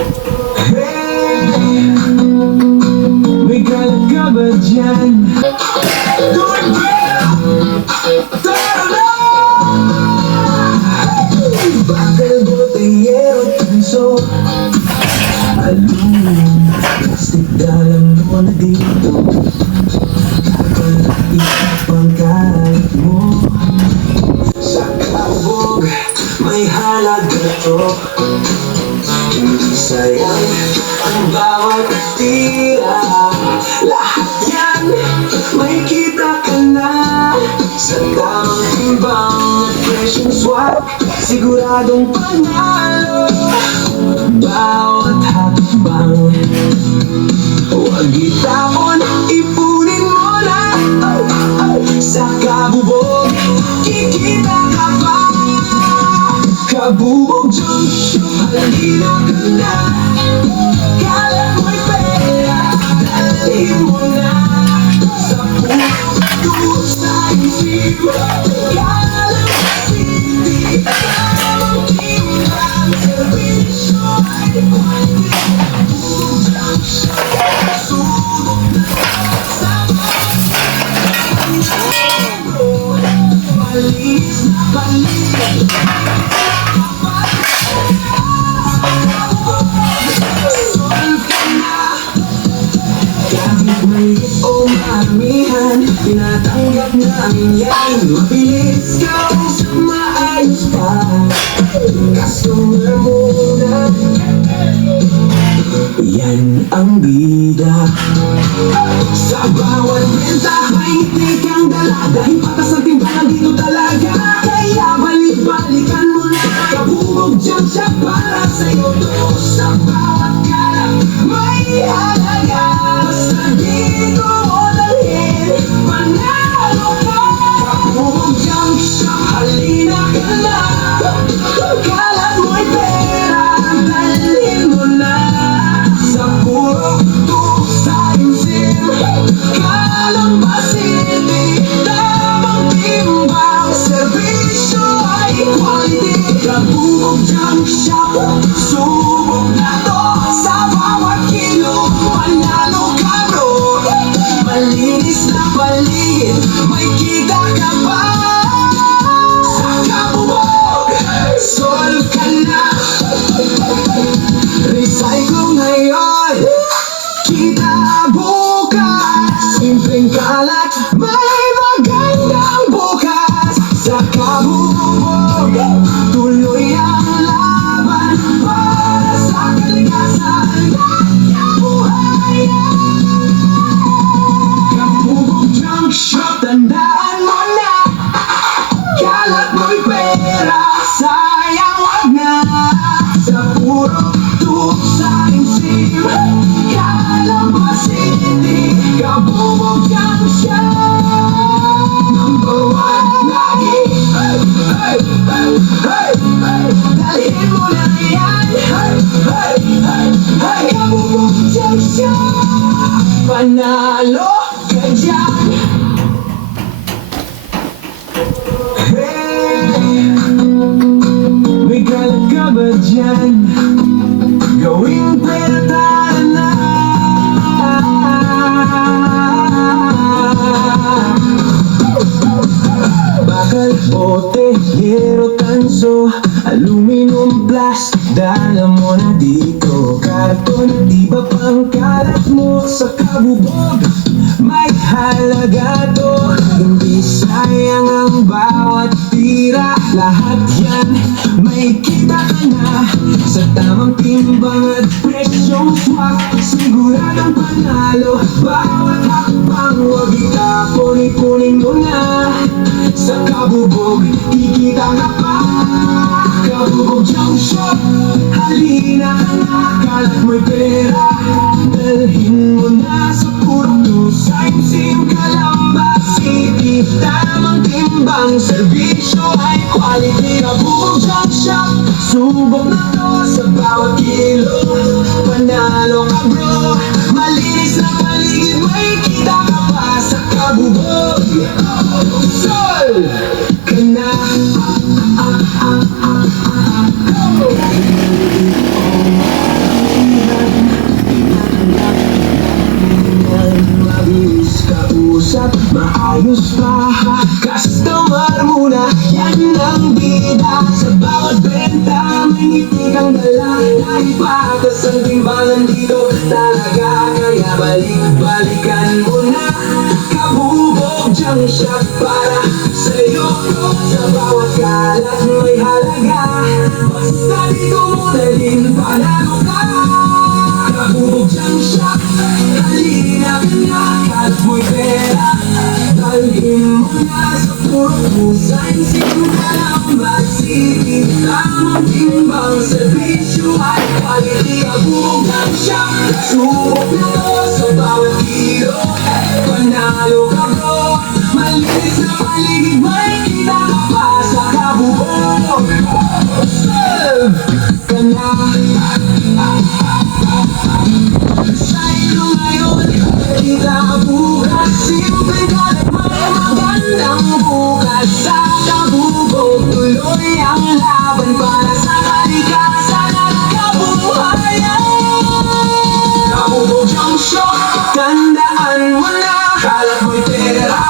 Hey, may kalat ka ba dyan? Doon ka! Tara na! Bakal, botellero, tanso aluminum, plastic, dalam mo na dito. Pag-iisip ang kalat mo sa kabog, may halaga to. Hindi sayang ang bawat tira. Lahat yan, may kita ka na. Sa tamang timbang at presyong swak, siguradong panalo. Bawat hakbang, huwag itapon, ipunin mo na. Sa kabubog, kikita ka pa. Kabubog junction, halina ka na. Kalat mo'y pera, dalhin mo na. Sa puto sa isip, kalat city. Tamang timbang, servisyo ay pwede. Kabubog junction, subok na sa malinis na balik. Kahit maliit o maramihan, tinatanggap namin yan. Mabilis ka o maayos pa, customer muna. Yan ang bida. Sa bawat benta, may ngiti kang dala. Dahil patas ang timbangan dito talaga. Kaya balik-balikan mo na. Kabubog dyan siya para sa'yo to. Sa bawat kalat, may halaga. Basta dito mo dalhin, manalo ka. Kabubog dyan siya, halina ka na. Kalat mo'y pera, dalhin mo na. Sa puro sa insin, Calamba City. Tamang timbang, servisyo ay quality. Kabubog junk shop, subok na to. Sa bawat kilo, panalo ka bro. Malinis na paligid, may kita ka pa. Sa kabubog, solve ka na. Recycle ngayon, kita bukas. Simpleng kalat, may magandang bukas. Sa kabubog, tuloy ang laban para sa kalikasan ng kabuhayan. Kabubog junk shop, tandaan mo na. Kalat mo'y pera, sayang wag na. Sa puro sa insim, Calamba City. Kabubog junk shop, number one lagi. Hey, hey, hey, hey, hey. Dalhin mo na yan. Hey, hey, hey, hey. Kabubog junk shop, panalo ka dyan. Hey, may kalat ka ba dyan? Gawing pera na. Bakal, bote, hero, tanso, aluminum, plastic, dala mo na dito. Karton, di ba pang kalat mo sa kabubog? May halaga to. Hindi sayang ang bawat tira. Lahat yan, may kita ka na. Sa tamang timbang at presyong swak, siguradong panalo. Bawat hakbang, huwag itapon, ipunin mo na. Sa kabubog, kikita ka pa. Kabubog junk shop, halina ka na. Kalat mo'y pera, dalhin mo na. Sa puro sa insim, Calamba City. Tamang timbang, servisyo ay quality. Kabubog junk shop, subok na to. Sa bawat kilo, panalo ka bro. Malinis na paligid, may kita ka pa. Sa kabubog, sol ka na. Di patas ang timbangan dito talaga, kaya balik-balikan mo na. Kabubog junction para sa'yo ko, sa bawat kalat may halaga. Basta dito mo na din panalo ka. Kabubog junction, halina ka na, kalat mo'y pera. Dalhin mo na sa puro pusay, simula lang mag-city. Tamang timbang, servisyo at quality. Kabubog junction, subok na to sa bawat kilo. Panalo ka bro, malinis na paligid, may kita ka pa sa kabubog. Serve ka na. Sa ilo ngayon, kita bukas. Simple ka at may magandang bukas. Sa kabubog, tuloy ang laban para sa kalikasan at kabuhayan. Kabubog junction, tandaan mo na, kalat mo'y pera.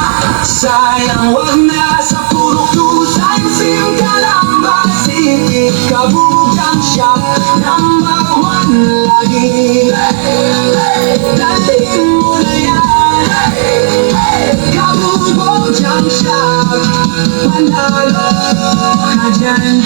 Sayang wag na sa puro tusay, sim ka lang ba city. Kabubog junction, number one lagi. Dalhin mo na yan. Kabubog junction, panalo ka dyan.